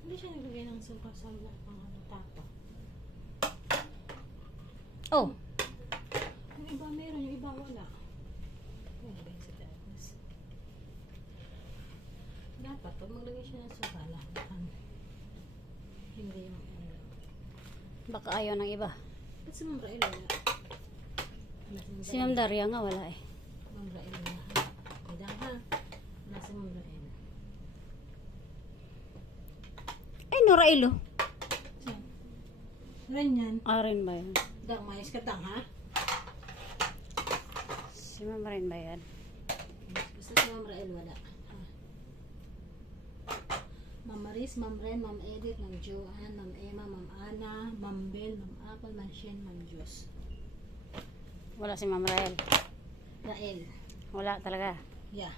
Hindi siya naglagay ng suka sa mga tapa. Oh, Yung iba meron, yung iba wala. Yan ba yung sa tapos? Dapat, pag maglagay siya ng suka, lahat. Hindi yung baka ayaw ng iba. Ba't si Ma'am Rael wala? Si Ma'am Daria nga wala eh. Ma'am Rael wala. Kailang ha? Wala si Ma'am Rael. Ay, Norailo. Saan? Ganyan. Rin ba yan? Dang, mayos ka dang ha? Si Ma'am rin ba yan? Basta si Ma'am Rael wala. Ha? Ma'am Maris, Ma'am Ren, Ma'am Edith, Ma'am Joanne, Ma'am Emma, Ma'am Ana, Ma'am Bel, Ma'am Apple, Ma'am Shen, Ma'am Jus. Wala si Ma'am Rael. Rael. Wala talaga. Yeah.